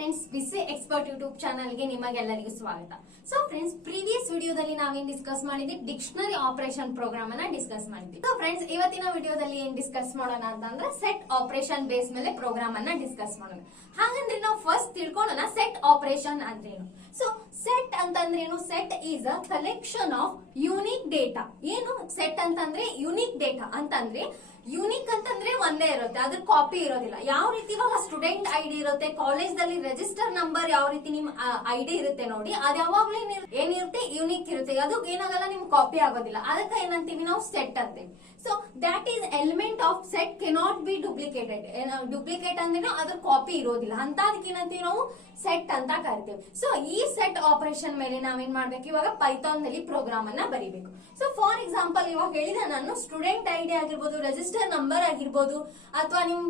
Friends, ಬಿಸಿ expert YouTube ಚಾನಲ್ಗೆ ನಿಮಗೆಲ್ಲರಿಗೂ ಸ್ವಾಗತ. ಸೊ ಫ್ರೆಂಡ್ಸ್, ಪ್ರೀವಿಯಸ್ ವಿಡಿಯೋದಲ್ಲಿ ನಾವೇನ್ ಡಿಸ್ಕಸ್ ಮಾಡಿದ್ವಿ, ಡಿಕ್ಷನರಿ ಆಪರೇಷನ್ ಪ್ರೋಗ್ರಾಮ್ ಅನ್ನ ಡಿಸ್ಕಸ್ ಮಾಡಿದ್ವಿ. ಸೊ ಫ್ರೆಂಡ್ಸ್, ಇವತ್ತಿನ ವಿಡಿಯೋದಲ್ಲಿ ಏನ್ ಡಿಸ್ಕಸ್ ಮಾಡೋಣ ಅಂತಂದ್ರೆ ಸೆಟ್ ಆಪರೇಷನ್ ಬೇಸ್ ಮೇಲೆ ಪ್ರೋಗ್ರಾಮ್ ಅನ್ನ ಡಿಸ್ಕಸ್ ಮಾಡೋಣ. ಹಾಗಂದ್ರೆ ನಾವು ಫಸ್ಟ್ ತಿಳ್ಕೊಳ್ಳೋಣ ಸೆಟ್ ಆಪರೇಷನ್ ಅಂದ್ರೇನು. ಸೊ ಸೆಟ್ ಅಂತಂದ್ರೇನು? Set is a collection of unique data. ಏನು ಸೆಟ್ ಅಂತಂದ್ರೆ? ಯೂನಿಕ್ ಡೇಟಾ ಅಂತಂದ್ರೆ ಯೂನಿಕ್ ಅಂತಂದ್ರೆ ಒಂದೇ ಇರುತ್ತೆ, ಅದ್ರ ಕಾಪಿ ಇರೋದಿಲ್ಲ. ಯಾವ ರೀತಿ ಇವಾಗ ಸ್ಟೂಡೆಂಟ್ ಐಡಿ ಇರುತ್ತೆ, ಕಾಲೇಜ್ ದಲ್ಲಿ ರಿಜಿಸ್ಟರ್ ನಂಬರ್ ಯಾವ ರೀತಿ ನಿಮ್ ಐಡಿ ಇರುತ್ತೆ ನೋಡಿ, ಅದ್ ಯಾವಾಗ್ಲೂ ಏನಿರುತ್ತೆ, ಯೂನಿಕ್ ಇರುತ್ತೆ. ಅದು ಏನಾಗಲ್ಲ, ನಿಮ್ ಕಾಪಿ ಆಗೋದಿಲ್ಲ. ಅದಕ್ಕೆ ಏನಂತೀವಿ ನಾವು? ಸೆಟ್ ಅಂತೀವಿ. So that is element of set cannot be duplicated. Duplicate ಅಂದ್ರೆ ಅದ್ರ ಕಾಪಿ ಇರೋದಿಲ್ಲ, ಅಂತ ಅದಕ್ಕೆ ಏನಂತೀವಿ ನಾವು? ಸೆಟ್ ಅಂತ ಕರಿತೀವಿ. ಸೊ ಈ ಸೆಟ್ ಆಪರೇಷನ್ ಮೇಲೆ ನಾವೇನ್ ಮಾಡ್ಬೇಕು, ಇವಾಗ ಪೈಥಾನ್ ನಲ್ಲಿ ಪ್ರೋಗ್ರಾಮ್ ಅನ್ನ ಬರೀಬೇಕು. ಸೊ ಫಾರ್ ಎಕ್ಸಾಂಪಲ್, ಇವಾಗ ಹೇಳಿದ ನಾನು ಸ್ಟೂಡೆಂಟ್ ಐಡಿ ಆಗಿರ್ಬೋದು, ರಿಜಿಸ್ಟರ್ ನಂಬರ್ ಆಗಿರ್ಬೋದು, ಅಥವಾ ನಿಮ್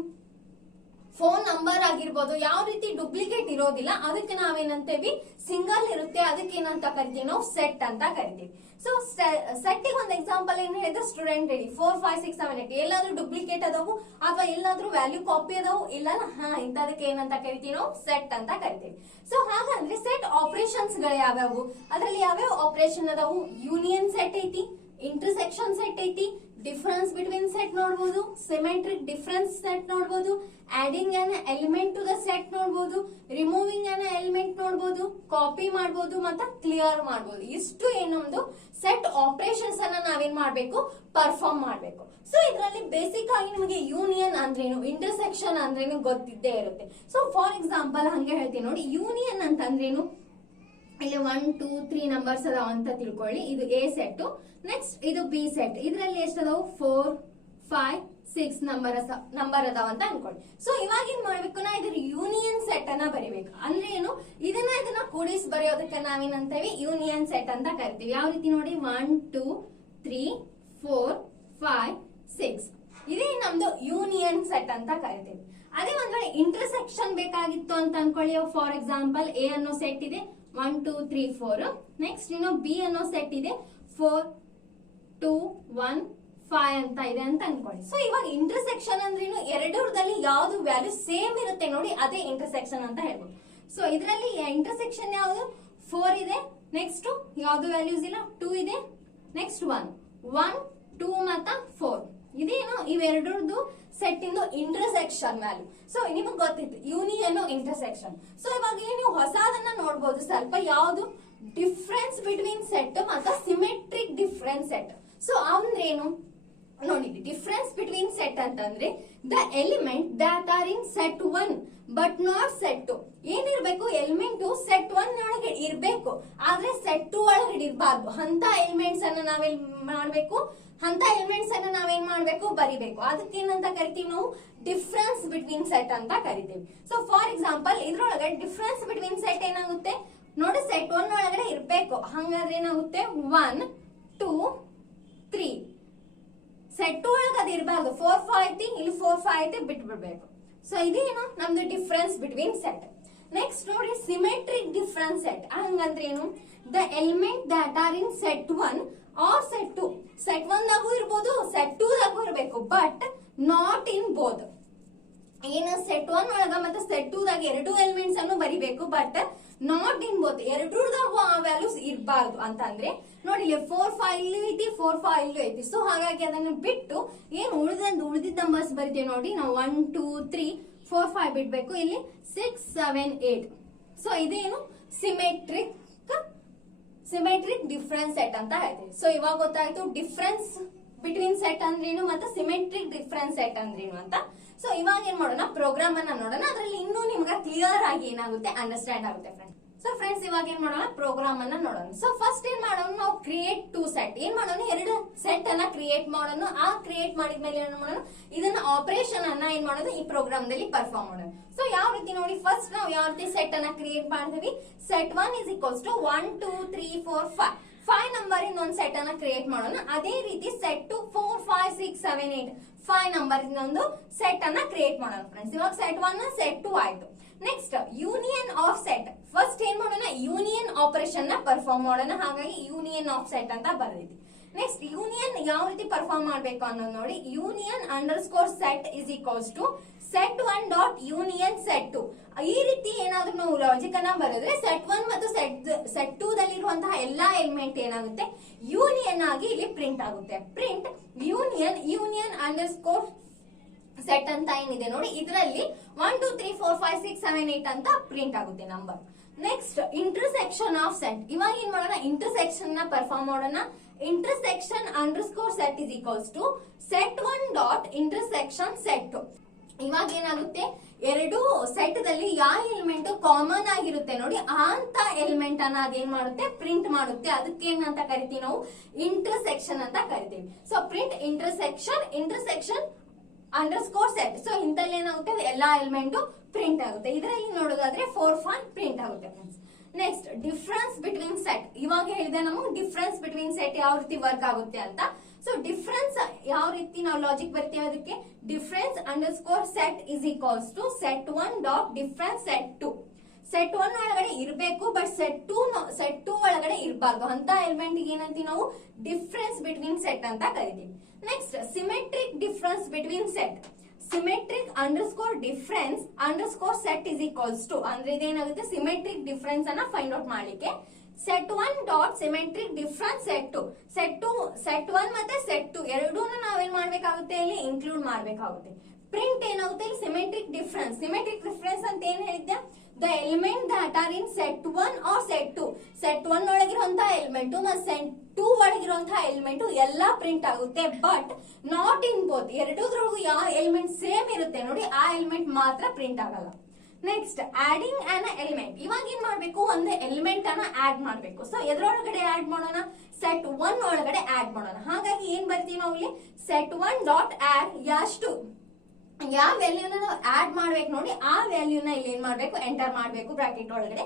ಫೋನ್ ನಂಬರ್ ಆಗಿರ್ಬೋದು, ಯಾವ ರೀತಿ ಡುಪ್ಲಿಕೇಟ್ ಇರೋದಿಲ್ಲ, ಅದಕ್ಕೆ ನಾವೇನಂತೇವಿ? ಸಿಂಗಲ್ ಇರುತ್ತೆ, ಅದಕ್ಕೆ ಏನಂತ ಕರಿತೀವಿ ನಾವು? ಸೆಟ್ ಅಂತ ಕರಿತೀವಿ. ಸೊ ಸೆಟ್ ಗೆ ಒಂದು ಎಕ್ಸಾಂಪಲ್ ಏನ್ ಹೇಳಿದ್ರೆ, ಸ್ಟೂಡೆಂಟ್ ಐಡಿ 4 5 6 7 8 ಎಲ್ಲಾದ್ರೂ ಡುಪ್ಲಿಕೇಟ್ ಅದಾವು ಅಥವಾ ಎಲ್ಲಾದ್ರೂ ವ್ಯಾಲ್ಯೂ ಕಾಪಿ ಅದಾವು ಇಲ್ಲ, ಇಂತದಕ್ಕೆ ಏನಂತ ಕರಿತೀವಿ ನಾವು? ಸೆಟ್ ಅಂತ ಕರಿತೀವಿ. ಸೊ ಹಾಗಂದ್ರೆ ಸೆಟ್ ಆಪರೇಷನ್ಸ್ ಗಳು ಯಾವ್ಯಾವು, ಅದ್ರಲ್ಲಿ ಯಾವ್ಯಾವ ಆಪರೇಷನ್ ಅದಾವು? ಯೂನಿಯನ್ ಸೆಟ್ ಐತಿ, ಇಂಟರ್ಸೆಕ್ಷನ್ ಸೆಟ್ ಐತಿ, ಡಿಫರೆನ್ಸ್ ಬಿಟ್ವೀನ್ ಸೆಟ್ ನೋಡಬಹುದು, ಸಿಮೆಟ್ರಿಕ್ ಡಿಫರೆನ್ಸ್ ಸೆಟ್ ನೋಡಬಹುದು, adding an element to the set ನೋಡಬಹುದು, ರಿಮೂವಿಂಗ್ ಅನ್ ಎಲಿಮೆಂಟ್ ನೋಡಬಹುದು, ಕಾಪಿ ಮಾಡಬಹುದು, ಮತ್ತೆ ಕ್ಲಿಯರ್ ಮಾಡಬಹುದು. ಇಷ್ಟು ಏನೊಂದು ಸೆಟ್ ಆಪರೇಷನ್ಸ್ ಅನ್ನ ನಾವೇನ್ ಮಾಡ್ಬೇಕು? ಪರ್ಫಾರ್ಮ್ ಮಾಡ್ಬೇಕು. ಸೊ ಇದರಲ್ಲಿ ಬೇಸಿಕ್ ಆಗಿ ನಿಮಗೆ ಯೂನಿಯನ್ ಅಂದ್ರೇನು, ಇಂಟರ್ಸೆಕ್ಷನ್ ಅಂದ್ರೇನು ಗೊತ್ತಿದ್ದೇ ಇರುತ್ತೆ. ಸೊ ಫಾರ್ ಎಕ್ಸಾಂಪಲ್ ಹಂಗೆ ಹೇಳ್ತೀನಿ ನೋಡಿ, ಯೂನಿಯನ್ ಅಂತಂದ್ರೇನು? ಇಲ್ಲಿ 1 2 3 ನಂಬರ್ಸ್ ಅದಾವ ಅಂತ ತಿಳ್ಕೊಳ್ಳಿ. ಇದು ಎ ಸೆಟ್, ನೆಕ್ಸ್ಟ್ ಇದು ಬಿ ಸೆಟ್. ಇದರಲ್ಲಿ ಎಷ್ಟು ಅದಾವು? 4 5 6 ನಂಬರ್ ಅದಾವ ಅಂತ ಅನ್ಕೊಳ್ಳಿ. ಸೊ ಇವಾಗ ಏನ್ ಮಾಡ್ಬೇಕು, ನಾ ಇದ್ರ ಯೂನಿಯನ್ ಸೆಟ್ ಅನ್ನ ಬರಿಬೇಕು. ಅಂದ್ರೆ ಏನು? ಇದನ್ನ ಕೂಡಿಸಿ ಬರೆಯೋದಕ್ಕೆ ನಾವೇನಂತೇವಿ? ಯೂನಿಯನ್ ಸೆಟ್ ಅಂತ ಕರಿತೀವಿ. ಯಾವ ರೀತಿ ನೋಡಿ, 1 2 3 4 5 6 ಇದೇ ನಮ್ದು ಯೂನಿಯನ್ ಸೆಟ್ ಅಂತ ಕರಿತೀವಿ. ಅದೇ ಒಂದ್ ವೇಳೆ ಇಂಟರ್ಸೆಕ್ಷನ್ ಬೇಕಾಗಿತ್ತು ಅಂತ ಅನ್ಕೊಳ್ಳಿ. ಫಾರ್ ಎಕ್ಸಾಂಪಲ್, ಎ ಅನ್ನೋ ಸೆಟ್ ಇದೆ 1 2 3 4, ನೆಕ್ಸ್ಟ್ ಬಿ ಅನ್ನೋ ಸೆಟ್ ಇದೆ 4 2 1 5 ಅಂತ ಇದೆ ಅಂತ ಅನ್ಕೊಳ್ಳಿ. ಸೊ ಇವಾಗ ಇಂಟರ್ಸೆಕ್ಷನ್ ಅಂದ್ರೇನು? ಎರಡರಲ್ಲಿ ಯಾವ್ದು ವ್ಯಾಲ್ಯೂ ಸೇಮ್ ಇರುತ್ತೆ ನೋಡಿ, ಅದೇ ಇಂಟರ್ಸೆಕ್ಷನ್ ಅಂತ ಹೇಳ್ಬೋದು. ಸೊ ಇದರಲ್ಲಿ ಇಂಟರ್ಸೆಕ್ಷನ್ ಯಾವ್ದು? 4 ಇದೆ, ನೆಕ್ಸ್ಟ್ ಯಾವ್ದು ವ್ಯಾಲ್ಯೂಸ್ ಇಲ್ಲ, 2 ಇದೆ, ನೆಕ್ಸ್ಟ್ 1 2 ಮತ್ತ 4 ಇದೇನು? ಇವೆರಡರದ್ದು ಸೆಟ್ ಇಂದು ಇಂಟರ್ಸೆಕ್ಷನ್ ವ್ಯಾಲ್ಯೂ. ಸೊ ನಿಮಗ್ ಗೊತ್ತಿತ್ತು ಯೂನಿಯನ್ ಇಂಟರ್ಸೆಕ್ಷನ್. ಸೊ ಇವಾಗ ನೀವು ಹೊಸದನ್ನ ನೋಡ್ಬೋದು ಸ್ವಲ್ಪ, ಯಾವ್ದು? ಡಿಫ್ರೆನ್ಸ್ ಬಿಟ್ವೀನ್ ಸೆಟ್ ಮತ್ತೆ ಸಿಮೆಟ್ರಿಕ್ ಡಿಫ್ರೆನ್ಸ್ ಸೆಟ್. ಸೊ ಅಂದ್ರೇನು ನೋಡಿ, ಡಿಫ್ರೆನ್ಸ್ ಬಿಟ್ವೀನ್ ಸೆಟ್ ಅಂತಂದ್ರೆ the element that are in set 1 but not set 2. ಏನಿರ್ಬೇಕು? ಎಲಿಮೆಂಟ್ ಸೆಟ್ 1 ಒಳಗೆ ಇರ್ಬೇಕು, ಆದ್ರೆ ಸೆಟ್ 2 ಒಳಗಡೆ ಇರಬಾರ್ದು. ಅಂತ ಎಲಿಮೆಂಟ್ಸ್ ಅನ್ನ ನಾವೇನ್ ಮಾಡ್ಬೇಕು? ಅಂತ ಎಲಿಮೆಂಟ್ಸ್ ಅನ್ನ ನಾವೇನ್ ಮಾಡ್ಬೇಕು? ಬರಿಬೇಕು. ಅದಕ್ಕೆ ಏನಂತ ಕರಿತೀವಿ ನಾವು? ಡಿಫ್ರೆನ್ಸ್ ಬಿಟ್ವೀನ್ ಸೆಟ್ ಅಂತ ಕರಿತೀವಿ. ಸೊ ಫಾರ್ ಎಕ್ಸಾಂಪಲ್, ಇದ್ರೊಳಗೆ ಡಿಫ್ರೆನ್ಸ್ ಬಿಟ್ವೀನ್ ಸೆಟ್ ಏನಾಗುತ್ತೆ ನೋಡಿ, ಸೆಟ್ 1 ಒಳಗಡೆ ಇರ್ಬೇಕು. ಹಂಗಾದ್ರೆ ಏನಾಗುತ್ತೆ? 1 2 3 ಸೆಟ್ 2 ಒಳಗೆ ಅದು ಇರಬಾರ್ದು. 4 5 ಐತಿ, ಇಲ್ಲಿ 4 5 ಐತಿ, ಬಿಟ್ಟು ಬಿಡ್ಬೇಕು. ಸೊ ಇದೇನು ನಮ್ದು ಡಿಫ್ರೆನ್ಸ್ ಬಿಟ್ವೀನ್ ಸೆಟ್. ನೆಕ್ಸ್ಟ್ ನೋಡಿ, ಸಿಮೆಟ್ರಿಕ್ ಡಿಫರೆನ್ಸ್ ಸೆಟ್. ಹಂಗಂದ್ರೆ ಏನು? The element that are in set 1 or set 2. Set 1 ದಾಗೂ ಇರ್ಬೋದು, ಸೆಟ್ 2 ದಾಗೂ ಇರಬೇಕು, ಬಟ್ ನಾಟ್ ಇನ್ ಬೋತ್. ಏನು? ಸೆಟ್ 1 ಒಳಗ ಮತ್ತೆ ಸೆಟ್ 2 ದಾಗ ಎರಡು ಎಲಿಮೆಂಟ್ಸ್ ಅನ್ನು ಬರಿಬೇಕು, ಬಟ್ ನಾಟ್ ಇನ್ ಬೋತ್. ಎರಡರದಾಗೂ ಆ ವ್ಯಾಲ್ಯೂಸ್ ಇರಬಾರ್ದು ಅಂತ ಅಂದ್ರೆ ನೋಡಿ, ಇಲ್ಲಿ 4 5 ಇಲ್ಲೂ ಐತಿ, 4 5 ಇಲ್ಲೂ ಐತಿ. ಸೊ ಹಾಗಾಗಿ ಅದನ್ನ ಬಿಟ್ಟು ಏನು ಉಳಿದಿದ್ದ ನಂಬರ್ಸ್ ಬರಿತೇವೆ ನೋಡಿ ನಾವು. 1 2 3 4 5 ಬಿಡ್ಬೇಕು, ಇಲ್ಲಿ 6 7 8. ಸೊ ಇದೇನು? ಸಿಮೆಟ್ರಿಕ್ ಡಿಫರೆನ್ಸ್ ಸೆಟ್ ಅಂತ ಹೇಳ್ತೀವಿ. ಸೊ ಇವಾಗ ಗೊತ್ತಾಯ್ತು ಡಿಫರೆನ್ಸ್ ಬಿಟ್ವೀನ್ ಸೆಟ್ ಅಂದ್ರೇನು ಮತ್ತೆ ಸಿಮೆಟ್ರಿಕ್ ಡಿಫರೆನ್ಸ್ ಸೆಟ್ ಅಂದ್ರೇನು ಅಂತ. ಸೊ ಇವಾಗ ಏನ್ ಮಾಡೋಣ, ಪ್ರೋಗ್ರಾಮ್ ಅನ್ನ ನೋಡೋಣ. ಅದ್ರಲ್ಲಿ ಇನ್ನೂ ನಿಮ್ಗೆ ಕ್ಲಿಯರ್ ಆಗಿ ಏನಾಗುತ್ತೆ, ಅಂಡರ್ಸ್ಟ್ಯಾಂಡ್ ಆಗುತ್ತೆ ಫ್ರೆಂಡ್ಸ್. ಸೊ ಫ್ರೆಂಡ್ಸ್, ಇವಾಗ ಏನ್ ಮಾಡೋಣ, ಪ್ರೋಗ್ರಾಮ್ ಅನ್ನ ನೋಡೋಣ. ಸೊ ಫಸ್ಟ್ ಏನ್ ಮಾಡೋಣ, ನಾವು ಕ್ರಿಯೇಟ್ 2 ಸೆಟ್. ಏನ್ ಮಾಡೋಣ, 2 ಸೆಟ್ ಅನ್ನ ಕ್ರಿಯೇಟ್ ಮಾಡೋಣ. ಆ ಕ್ರಿಯೇಟ್ ಮಾಡಿದ್ಮೇಲೆ ಏನ್ ಮಾಡೋಣ, ಇದನ್ನ ಆಪರೇಷನ್ ಅನ್ನ ಏನ್ ಮಾಡೋದು, ಈ ಪ್ರೋಗ್ರಾಮ್ ದಲ್ಲಿ ಪರ್ಫಾರ್ಮ್ ಮಾಡೋಣ. ಸೊ ಯಾವ ರೀತಿ ನೋಡಿ, ಫಸ್ಟ್ ನಾವು ಯಾವ ರೀತಿ ಸೆಟ್ ಅನ್ನ ಕ್ರಿಯೇಟ್ ಮಾಡ್ತೀವಿ, set 1 is equals to 1 2 3 4 5 number ಇಂದ ಒಂದು ಸೆಟ್ ಅನ್ನ ಕ್ರಿಯೇಟ್ ಮಾಡೋಣ. ಅದೇ ರೀತಿ ಸೆಟ್ 2 4 5 6 7 8 5 ನಂಬರ್ ಇಂದ ಒಂದು ಸೆಟ್ ಅನ್ನ ಕ್ರಿಯೇಟ್ ಮಾಡೋಣ ಫ್ರೆಂಡ್ಸ್. ಇವಾಗ ಸೆಟ್ 1 ಸೆಟ್ 2 ಆಯ್ತು. Next union of set. First ಏನ್ ಮಾಡೋಣ, ಯೂನಿಯನ್ ಆಪರೇಷನ್ ನ ಪರ್ಫಾರ್ಮ್ ಮಾಡೋಣ. ಹಾಗಾಗಿ ಯೂನಿಯನ್ ಆಫ್ ಸೆಟ್ ಅಂತ ಬರೆದಿದ್ವಿ. ನೆಕ್ಸ್ಟ್ ಯೂನಿಯನ್ ಯಾವ ರೀತಿ ಪರ್ಫಾರ್ಮ್ ಮಾಡ್ಬೇಕು ಅನ್ನೋದು ನೋಡಿ. Union underscore set is equals to set1 dot union set2. ಈ ರೀತಿ ಏನಾದ್ರೂ ನಾವು ಲಾಜಿಕ್ ಅನ್ನ ಬರೆದ್ರೆ ಸೆಟ್ 1 ಮತ್ತು ಸೆಟ್ 2 ದಲ್ಲಿರುವಂತಹ ಎಲ್ಲಾ ಎಲಿಮೆಂಟ್ ಏನಾಗುತ್ತೆ ಯೂನಿಯನ್ ಆಗಿ ಇಲ್ಲಿ ಪ್ರಿಂಟ್ ಆಗುತ್ತೆ. ಪ್ರಿಂಟ್ ಯೂನಿಯನ್ ಅಂಡರ್ಸ್ಕೋರ್ ಸೆಟ್ ಅಂತ ಏನಿದೆ ನೋಡಿ, ಇದರಲ್ಲಿ 1 2 3 4 5 6 7 8 ಅಂತ ಪ್ರಿಂಟ್ ಆಗುತ್ತೆ number. Next intersection of set. ಇವಾಗ ಏನ್ ಮಾಡೋಣ, ಇಂಟರ್ಸೆಕ್ಷನ್ ನ ಪರ್ಫಾರ್ಮ್ ಮಾಡೋಣ. Intersection underscore set is equals to set 1 dot intersection set 2. ಇವಾಗ ಏನಾಗುತ್ತೆ, ಎರಡು ಸೆಟ್ ದಲ್ಲಿ ಯಾವ ಎಲಿಮೆಂಟ್ ಕಾಮನ್ ಆಗಿರುತ್ತೆ ನೋಡಿ, ಅಂತ ಎಲಿಮೆಂಟ್ ಅನ್ನ ಅದೇನ್ ಮಾಡುತ್ತೆ ಪ್ರಿಂಟ್ ಮಾಡುತ್ತೆ. ಅದಕ್ಕೆ ಏನಂತ ಕರಿತೀವಿ ನಾವು, ಇಂಟರ್ಸೆಕ್ಷನ್ ಅಂತ ಕರಿತೀವಿ. So print intersection underscore set. So ಇಂತಲ್ಲಿ ಏನಾಗುತ್ತೆ, ಎಲ್ಲಾ ಎಲಿಮೆಂಟ್ ಪ್ರಿಂಟ್ ಆಗುತ್ತೆ. ಇದರಲ್ಲಿ ನೋಡೋದಾದ್ರೆ 4 5 ಪ್ರಿಂಟ್ ಆಗುತ್ತೆ friends. Next difference between set. ಇವಾಗ ಹೇಳಿದೆ ನಮಗೆ ಡಿಫ್ರೆನ್ಸ್ ಬಿಟ್ವೀನ್ ಸೆಟ್ ಯಾವ ರೀತಿ ವರ್ಕ್ ಆಗುತ್ತೆ ಅಂತ. ಸೊ ಡಿಫ್ರೆನ್ಸ್ ಯಾವ ರೀತಿ ನಾವು ಲಾಜಿಕ್ ಬರ್ತೀವಿ ಅದಕ್ಕೆ, difference underscore set is equals to set 1 dot difference set 2. Set 1 ಒಳಗಡೆ ಇರಬೇಕು, ಬಟ್ ಸೆಟ್ 2 ಒಳಗಡೆ ಇರಬಾರ್ದು. ಅಂತ ಎಲಿಮೆಂಟ್ ಏನಂತೀವಿ ನಾವು, ಡಿಫ್ರೆನ್ಸ್ ಬಿಟ್ವೀನ್ ಸೆಟ್ ಅಂತ ಕರಿತೀವಿ. Next symmetric difference between set. Symmetric underscore difference underscore set is equals to, ಅಂದ್ರೆ ಇದೇನಾಗುತ್ತೆ ಸಿಮೆಟ್ರಿಕ್ ಡಿಫ್ರೆನ್ಸ್ ಅನ್ನ ಫೈಂಡ್ ಔಟ್ ಮಾಡ್ಲಿಕ್ಕೆ set 1 dot symmetric difference set 2. Set 1 ಮತ್ತೆ ಸೆಟ್ 2 ಎರಡೂ ನಾವೇನ್ ಮಾಡ್ಬೇಕಾಗುತ್ತೆ, ಇಲ್ಲಿ ಇನ್ಕ್ಲೂಡ್ ಮಾಡ್ಬೇಕಾಗುತ್ತೆ. ಪ್ರಿಂಟ್ ಏನಾಗುತ್ತೆ ಇಲ್ಲಿ ಸಿಮೆಟ್ರಿಕ್ ಡಿಫ್ರೆನ್ಸ್ ಅಂತ ಏನ್ ಹೇಳಿದ್ದೆ, the element that are in set 1 or set 2. Set 1 ಒಳಗಿರುವಂತಹ ಎಲಿಮೆಂಟ್ ಮತ್ತು ಸೆಟ್ 2 ಒಳಗಿರುವಂತಹ ಎಲಿಮೆಂಟ್ ಎಲ್ಲಾ ಪ್ರಿಂಟ್ ಆಗುತ್ತೆ, ಬಟ್ ನಾಟ್ ಇನ್ ಬೋತ್. ಎರಡೂದ್ರೊಳಗೂ ಯಾವ ಎಲಿಮೆಂಟ್ ಸೇಮ್ ಇರುತ್ತೆ ನೋಡಿ, ಆ ಎಲಿಮೆಂಟ್ ಮಾತ್ರ ಪ್ರಿಂಟ್ ಆಗಲ್ಲ. Next adding an element. ಇವಾಗ ಏನ್ ಮಾಡ್ಬೇಕು, ಒಂದು ಎಲಿಮೆಂಟ್ ಅನ್ನ ಆಡ್ ಮಾಡ್ಬೇಕು. ಸೊ ಎದ್ರೊಳಗಡೆ ಆಡ್ ಮಾಡೋಣ, ಸೆಟ್ 1 ಒಳಗಡೆ ಆಡ್ ಮಾಡೋಣ. ಹಾಗಾಗಿ ಏನ್ ಬರ್ತೀವಿ ನಾವು ಇಲ್ಲಿ, ಸೆಟ್ 1 ಡಾಟ್ ಆಡ್ ಎಷ್ಟು ಯಾವ ವ್ಯಾಲ್ಯೂನ ನಾವು ಆಡ್ ಮಾಡ್ಬೇಕು ನೋಡಿ, ಆ ವ್ಯಾಲ್ಯೂನ ಇಲ್ಲಿ ಏನ್ ಮಾಡ್ಬೇಕು, ಎಂಟರ್ ಮಾಡ್ಬೇಕು ಬ್ರಾಕೆಟ್ ಒಳಗಡೆ.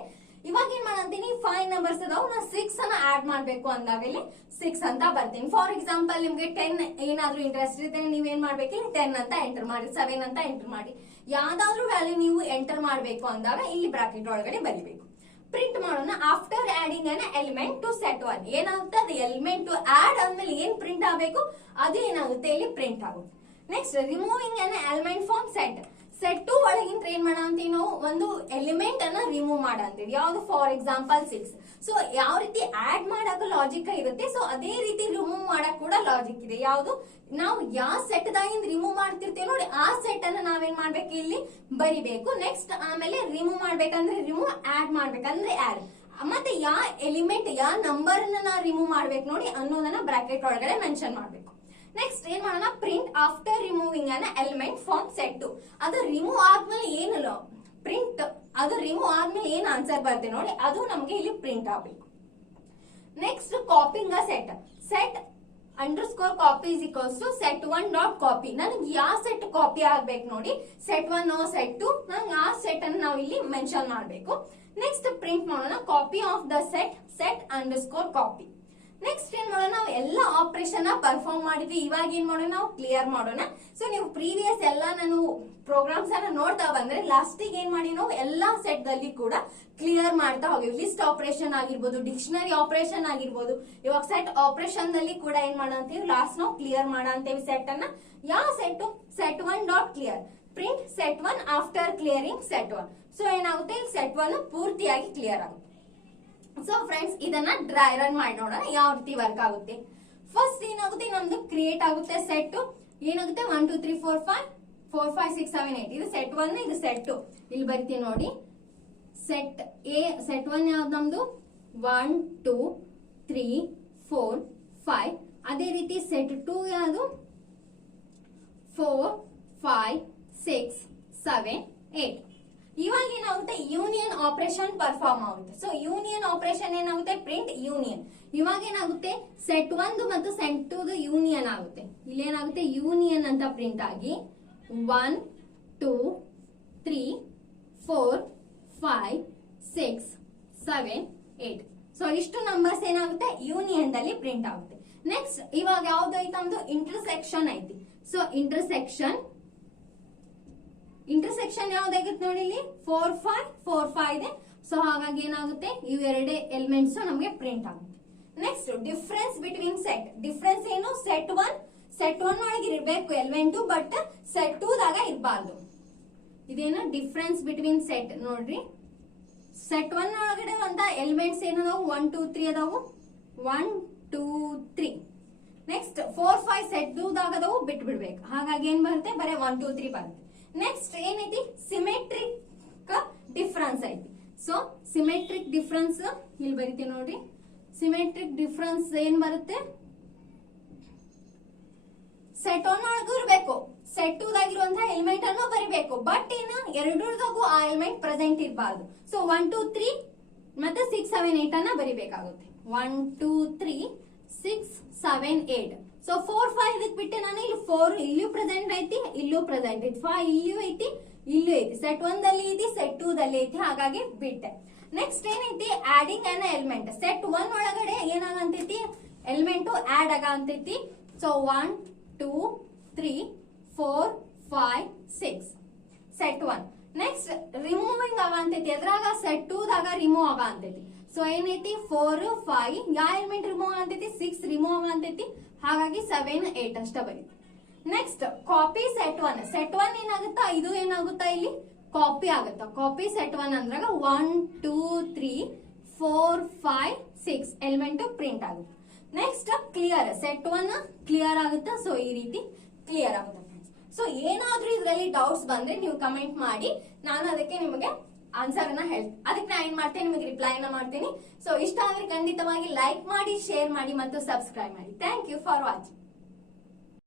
ಇವಾಗ ಏನ್ ಮಾಡಂತೀನಿ, 5 ನಂಬರ್ಸ್ ಅದಾವ, ನಾ 6 ಅನ್ನ ಆಡ್ ಮಾಡ್ಬೇಕು ಅಂದಾಗ ಇಲ್ಲಿ 6 ಅಂತ ಬರ್ತೀನಿ. ಫಾರ್ ಎಕ್ಸಾಂಪಲ್ ನಿಮ್ಗೆ 10 ಏನಾದ್ರೂ ಇಂಟ್ರೆಸ್ಟ್ ಇದ್ರೆ ನೀವೇನ್ ಮಾಡ್ಬೇಕು, 10 ಅಂತ ಎಂಟರ್ ಮಾಡಿ, 7 ಅಂತ ಎಂಟರ್ ಮಾಡಿ. ಯಾವ್ದಾದ್ರು ವ್ಯಾಲ್ಯೂ ನೀವು ಎಂಟರ್ ಮಾಡ್ಬೇಕು ಅಂದಾಗ ಇಲ್ಲಿ ಬ್ರಾಕೆಟ್ ಒಳಗಡೆ ಬರಿಬೇಕು. ಪ್ರಿಂಟ್ ಮಾಡೋಣ. After adding an element to set 1 ಏನಾಗುತ್ತೆ, ಅದು ಎಲಿಮೆಂಟ್ ಆಡ್ ಆದ್ಮೇಲೆ ಏನ್ ಪ್ರಿಂಟ್ ಆಗಬೇಕು ಅದು ಏನಾಗುತ್ತೆ ಇಲ್ಲಿ ಪ್ರಿಂಟ್ ಆಗುತ್ತೆ. Next removing an element from set. Set 2 ಒಳಗಿಂದ ಏನ್ ಮಾಡಂತೀವಿ ನಾವು, ಒಂದು ಎಲಿಮೆಂಟ್ ಅನ್ನ ರಿಮೂವ್ ಮಾಡಂತೀವಿ. ಯಾವ್ದು, ಫಾರ್ ಎಕ್ಸಾಂಪಲ್ 6. ಸೊ ಯಾವ ರೀತಿ ಆಡ್ ಮಾಡಕ್ ಲಾಜಿಕ್ ಇರುತ್ತೆ, ಸೊ ಅದೇ ರೀತಿ ರಿಮೂವ್ ಮಾಡಕ್ ಕೂಡ ಲಾಜಿಕ್ ಇದೆ. ಯಾವ್ದು, ನಾವು ಯಾವ ಸೆಟ್ ದಾಗಿಂದ ರಿಮೂವ್ ಮಾಡ್ತಿರ್ತೀವಿ ನೋಡಿ, ಆ ಸೆಟ್ ಅನ್ನ ನಾವೇನ್ ಮಾಡ್ಬೇಕು ಇಲ್ಲಿ ಬರಿಬೇಕು. ನೆಕ್ಸ್ಟ್ ಆಮೇಲೆ ರಿಮೂವ್ ಮಾಡ್ಬೇಕಂದ್ರೆ ರಿಮೂವ್, ಆಡ್ ಮಾಡ್ಬೇಕಂದ್ರೆ ಆಡ್, ಮತ್ತೆ ಯಾವ ಎಲಿಮೆಂಟ್ ಯಾವ ನಂಬರ್ ನಾ ರಿಮೂವ್ ಮಾಡ್ಬೇಕು ನೋಡಿ ಅನ್ನೋದನ್ನ ಬ್ರಾಕೆಟ್ ಒಳಗಡೆ ಮೆನ್ಷನ್ ಮಾಡ್ಬೇಕು. ನೆಕ್ಸ್ಟ್ ಏನ್ ಮಾಡೋಣ, print after removing an element from set 2. ಅದು ರಿಮೂವ್ ಆದ್ಮೇಲೆ ಏನಲ್ಲ ಪ್ರಿಂಟ್, ಅದು ರಿಮೂವ್ ಆದ್ಮೇಲೆ ಏನ್ ಆನ್ಸರ್ ಬರುತ್ತೆ ನೋಡಿ, ಅದು ನಮ್ಗೆ ಇಲ್ಲಿ ಪ್ರಿಂಟ್ ಆಗ್ಬೇಕು. Next copying a set underscore copy is equals to set 1 dot copy. ನನಗೆ ಯಾವ ಸೆಟ್ ಕಾಪಿ ಆಗ್ಬೇಕು ನೋಡಿ, ಸೆಟ್ 1 ಸೆಟ್ 2, ನಂಗೆ ಆ ಸೆಟ್ ಅನ್ನು ನಾವು ಇಲ್ಲಿ ಮೆನ್ಷನ್ ಮಾಡ್ಬೇಕು. ನೆಕ್ಸ್ಟ್ ಪ್ರಿಂಟ್ ಮಾಡೋಣ, copy of the set underscore copy. Next ಏನ್ ಮಾಡೋಣ, ನಾವು ಎಲ್ಲ ಆಪರೇಷನ್ ಪರ್ಫಾರ್ಮ್ ಮಾಡಿದ್ವಿ. ಇವಾಗ ಏನ್ ಮಾಡೋಣ, ನಾವು ಕ್ಲಿಯರ್ ಮಾಡೋಣ. ಸೊ ನೀವು ಪ್ರೀವಿಯಸ್ ಎಲ್ಲ ನಾನು ಪ್ರೋಗ್ರಾಮ್ಸ್ ಅನ್ನ ನೋಡ್ತಾ ಬಂದ್ರೆ ಲಾಸ್ಟಿಗೆ ಏನ್ ಮಾಡಿ ನಾವು ಎಲ್ಲಾ ಸೆಟ್ ದಲ್ಲಿ ಕೂಡ ಕ್ಲಿಯರ್ ಮಾಡ್ತಾ ಹೋಗಿವಿ. ಲಿಸ್ಟ್ ಆಪರೇಷನ್ ಆಗಿರ್ಬೋದು, ಡಿಕ್ಷನರಿ ಆಪರೇಷನ್ ಆಗಿರ್ಬೋದು. ಇವಾಗ ಸೆಟ್ ಆಪರೇಷನ್ ದಲ್ಲಿ ಕೂಡ ಏನ್ ಮಾಡಂತೀವಿ, ಲಾಸ್ಟ್ ನಾವು ಕ್ಲಿಯರ್ ಮಾಡಂತೀವಿ ಸೆಟ್ ಅನ್ನ. ಯಾವ set 1 dot clear. Print set 1 after clearing set 1. So ಏನಾಗುತ್ತೆ, ಸೆಟ್ 1 ಪೂರ್ತಿಯಾಗಿ ಕ್ಲಿಯರ್ ಆಗುತ್ತೆ. ಸೊ ಫ್ರೆಂಡ್ಸ್ ಇದನ್ನ ಡ್ರೈ ರನ್ ಮಾಡಿ ನೋಡೋಣ ಯಾವ ರೀತಿ ವರ್ಕ್ ಆಗುತ್ತೆ. ಫಸ್ಟ್ ಏನಾಗುತ್ತೆ, ನಮ್ದು ಕ್ರಿಯೇಟ್ ಆಗುತ್ತೆ ಸೆಟ್. ಏನಾಗುತ್ತೆ 1 2 3 4 5 4 5 6 7 8. ಇದು ಸೆಟ್ 1, ಇದು ಸೆಟ್ 2. ಇಲ್ಲಿ ಬರ್ತೀವಿ ನೋಡಿ, ಸೆಟ್ 1 ಯಾವ್ದು ನಮ್ದು 1 2 3 4 5. ಅದೇ ರೀತಿ ಸೆಟ್ 2 ಯಾವುದು 4 5 6 7 8. ಇವಾಗ ಏನಾಗುತ್ತೆ, ಯೂನಿಯನ್ ಆಪರೇಷನ್ ಪರ್ಫಾರ್ಮ್ ಆಗುತ್ತೆ. ಸೊ ಯೂನಿಯನ್ ಆಪರೇಷನ್ ಏನಾಗುತ್ತೆ, ಪ್ರಿಂಟ್ ಯೂನಿಯನ್. ಇವಾಗ ಏನಾಗುತ್ತೆ, ಸೆಟ್ 1 ಮತ್ತು ಸೆಟ್ 2 ಯೂನಿಯನ್ ಆಗುತ್ತೆ. ಇಲ್ಲಿ ಏನಾಗುತ್ತೆ, ಯೂನಿಯನ್ ಅಂತ ಪ್ರಿಂಟ್ ಆಗಿ 1 2 3 4 5 6 7 8. ಸೊ ಇಷ್ಟು ನಂಬರ್ಸ್ ಏನಾಗುತ್ತೆ ಯೂನಿಯನ್ ದಲ್ಲಿ ಪ್ರಿಂಟ್ ಆಗುತ್ತೆ. ನೆಕ್ಸ್ಟ್ ಇವಾಗ ಯಾವ್ದು ಐತೆ, ನಮ್ದು ಇಂಟರ್ಸೆಕ್ಷನ್ ಐತಿ. ಸೊ ಇಂಟರ್ಸೆಕ್ಷನ್ ಯಾವ್ದಾಗುತ್ತೆ ನೋಡಿ, ಇಲ್ಲಿ 4 5 4 5 ಇದೆ. ಸೊ ಹಾಗಾಗಿ ಏನಾಗುತ್ತೆ, ಇವೆರಡೇ ಎಲಿಮೆಂಟ್ಸ್ ನಮಗೆ ಪ್ರಿಂಟ್ ಆಗುತ್ತೆ. Next difference between set. Difference ಏನು, ಸೆಟ್ 1 ಒಳಗೆ ಇರಬೇಕು ಎಲಿಮೆಂಟ್, ಬಟ್ ಸೆಟ್ 2 ದಾಗ ಇರಬಾರ್ದು. ಇದೇನು ಡಿಫ್ರೆನ್ಸ್ ಬಿಟ್ವೀನ್ ಸೆಟ್ ನೋಡ್ರಿ. ಸೆಟ್ 1 ಒಳಗಡೆ ಇರುವಂತ ಎಲಿಮೆಂಟ್ಸ್ ಏನದಾವು 1 2 3 ಅದಾವು 1 2 3. ನೆಕ್ಸ್ಟ್ 4 5 ಸೆಟ್ 2 ದಾಗ ಅದಾವು ಬಿಟ್ಟು ಬಿಡ್ಬೇಕು. ಹಾಗಾಗಿ ಏನ್ ಬರುತ್ತೆ ಬರೀ 1 2 3 ಬರುತ್ತೆ. ನೆಕ್ಸ್ಟ್ ಏನೈತಿ ಸಿಮೆಟ್ರಿಕ್ ಡಿಫರೆನ್ಸ್ ಐತಿ. ಸೊ ಸಿಮೆಟ್ರಿಕ್ ಡಿಫರೆನ್ಸ್ ಇಲ್ಲಿ ಬರಿತೀವಿ ನೋಡ್ರಿ. ಸಿಮೆಟ್ರಿಕ್ ಡಿಫರೆನ್ಸ್ ಏನ್ ಬರುತ್ತೆ, ಸೆಟ್ 1 ಒಳಗೂ ಇರಬೇಕು, ಸೆಟ್ 2 ದಾಗಿರುವಂತಹ ಎಲಿಮೆಂಟ್ ಅನ್ನು ಬರಿಬೇಕು. ಬಟ್ ಏನ ಎರಡರದಾಗೂ ಆ ಎಲಿಮೆಂಟ್ ಪ್ರೆಸೆಂಟ್ ಇರಬಾರ್ದು. ಸೊ 1 2 3 ಮತ್ತೆ 6 7 8 ಅನ್ನ ಬರಿಬೇಕಾಗುತ್ತೆ. 1 2 3 6 7 8. ಸೊ 4 5 ಇದಕ್ ಬಿಟ್ಟೆ ನಾನು ಇಲ್ಲಿ 4 ಇಲ್ಲೂ ಪ್ರೆಸೆಂಟ್ ಐತಿ, ಇಲ್ಲೂ ಪ್ರೆಸೆಂಟ್ ಐತಿ, 5 ಇಲ್ಲೂ ಐತಿ, ಇಲ್ಲೂ ಐತಿ. ಸೆಟ್ 1 ದಲ್ಲಿ ಐತಿ, ಸೆಟ್ 2 ದಲ್ಲಿ ಐತಿ, ಹಾಗಾಗಿ ಬಿಟ್ಟೆ. ನೆಕ್ಸ್ಟ್ ಏನೈತಿ ಆಡಿಂಗ್ ಅನ್ ಎಲಿಮೆಂಟ್. ಸೆಟ್ 1 ಒಳಗಡೆ ಏನಾಗಂತೈತಿ ಎಲಿಮೆಂಟ್ ಆಡ್ ಆಗಂತೈತಿ. So 1 2 3 4 5 6 set 1. ನೆಕ್ಸ್ಟ್ ರಿಮೂವಿಂಗ್ ಆಗಂತೈತಿ, ಎದ್ರಾಗ ಸೆಟ್ 2 ದಾಗ ರಿಮೂವ್ ಆಗಂತೈತಿ. ಸೊ ಏನೈತಿ 4 5 ಯಾವ ಎಲಿಮೆಂಟ್ ರಿಮೂವ್ ಆಗಂತೈತಿ 6 ರಿಮೂವ್ ಆಗಂತೈತಿ, ಹಾಗಾಗಿ 7 8 ಅಷ್ಟ ಬರೀತಿ. Next copy set 1. ಸೆಟ್ 1 ಏನಾಗುತ್ತಾ ಇದು ಏನಾಗುತ್ತಾ ಇಲ್ಲಿ ಕಾಪಿ ಆಗುತ್ತಾ. ಕಾಪಿ ಸೆಟ್ 1 ಅಂದ್ರಾಗ 1 2 3 4 5 6 ಎಲಿಮೆಂಟ್ ಪ್ರಿಂಟ್ ಆಗುತ್ತೆ. ನೆಕ್ಸ್ಟ್ ಕ್ಲಿಯರ್ ಸೆಟ್ 1 ಕ್ಲಿಯರ್ ಆಗುತ್ತಾ. ಸೊ ಈ ರೀತಿ ಕ್ಲಿಯರ್ ಆಗುತ್ತೆ. ಸೊ ಏನಾದ್ರೂ ಇದರಲ್ಲಿ ಡೌಟ್ಸ್ ಬಂದ್ರೆ ನೀವು ಕಮೆಂಟ್ ಮಾಡಿ, ನಾನು ಅದಕ್ಕೆ ನಿಮಗೆ ಆನ್ಸರ್ ಅನ್ನ ಹೇಳ್ತೀನಿ. ಅದಕ್ಕೆ ನಾ ಏನ್ ಮಾಡ್ತೇನೆ ನಿಮಗೆ ರಿಪ್ಲೈನ ಮಾಡ್ತೀನಿ. ಸೊ ಇಷ್ಟ ಆದ್ರೆ ಖಂಡಿತವಾಗಿ ಲೈಕ್ ಮಾಡಿ, ಶೇರ್ ಮಾಡಿ ಮತ್ತು ಸಬ್ಸ್ಕ್ರೈಬ್ ಮಾಡಿ. Thank you for watching.